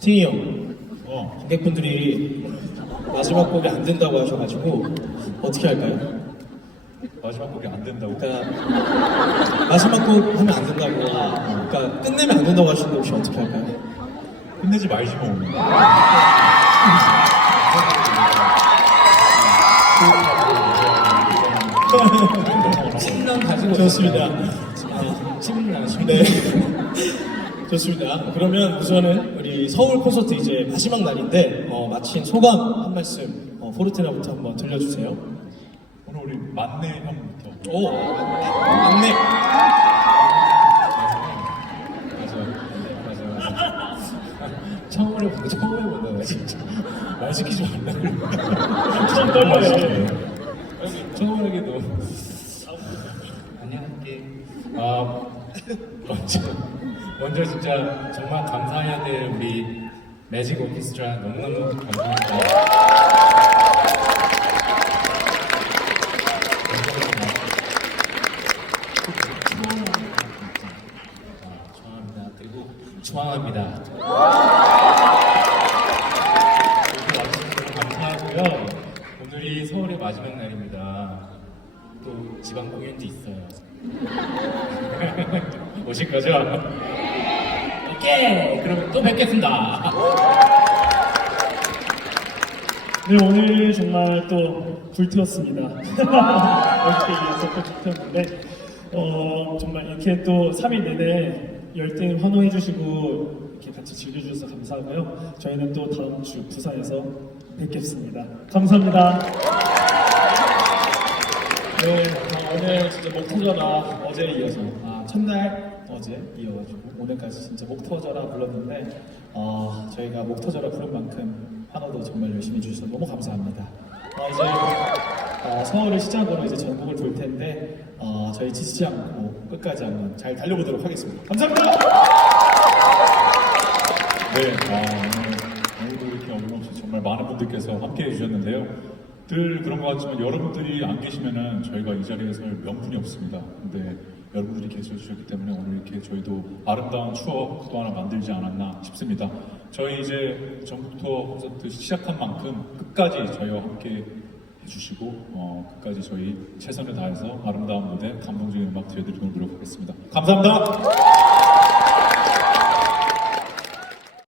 팅이 형, 어, 관객분들이 마지막 곡이 안 된다고 하셔가지고 어떻게 할까요? 마지막 곡이 안 된다고? 그러니까 마지막 곡 하면 안 된다고, 그러니까 끝내면 안 된다고 하시는데 혹시 어떻게 할까요? 끝내지 말지 뭐. 신랑 가지고 좋습니다. 아, 신랑 네. 좋습니다. 그러면 우선은 우리 서울 콘서트 이제 마지막 날인데 어, 마친 소감 한 말씀 어, 포르테나부터 한번 들려주세요. 오늘 우리 만내 형부터. 오, 안내. 맞아, 맞아, 맞아. 처음으로 보고 처음 해본다, 나 진짜. 말 시키지 말라. 처음 떨려요. 처음하게도. 안녕할게. 아, 먼저, 먼저 진짜 정말 감사해야 될 우리 매직 오케스트라 너무너무 감사합니다. 아, 좋아합니다. 그리고 좋아합니다. 감사하고요. 오늘이 서울의 마지막 날입니다. 또 지방 공연도 있어요. 오실 거죠? 오케이! 그러면 또 뵙겠습니다. 네, 오늘 정말 또 불태웠습니다. 어저께 이어서 또 불태웠는데, 어, 정말 이렇게 또 3일 내내 열띤 환호해주시고, 이렇게 같이 즐겨주셔서 감사하고요. 저희는 또 다음 주 부산에서 뵙겠습니다. 감사합니다. 네, 어, 오늘 진짜 목 터져라 어제 이어서 아 첫날 어제 이어가지고 오늘까지 진짜 목 터져라 불렀는데 어, 저희가 목 터져라 부른 만큼 환호도 정말 열심히 해주셔서 너무 감사합니다. 어, 이제 어, 서울을 시작으로 이제 전국을 돌 텐데 어, 저희 지치지 않고 끝까지 한번 잘 달려보도록 하겠습니다. 감사합니다. 네, 아, 오늘 오늘도 이렇게 어김없이 정말 많은 분들께서 함께 해주셨는데요. 늘 그런 것 같지만 여러분들이 안 계시면은 저희가 이 자리에 설 명분이 없습니다. 근데 여러분들이 계셔 주셨기 때문에 오늘 이렇게 저희도 아름다운 추억 또 하나 만들지 않았나 싶습니다. 저희 이제 투어 콘서트 시작한 만큼 끝까지 저희와 함께 해주시고 어, 끝까지 저희 최선을 다해서 아름다운 무대, 감동적인 음악 들려드리도록 노력하겠습니다. 감사합니다.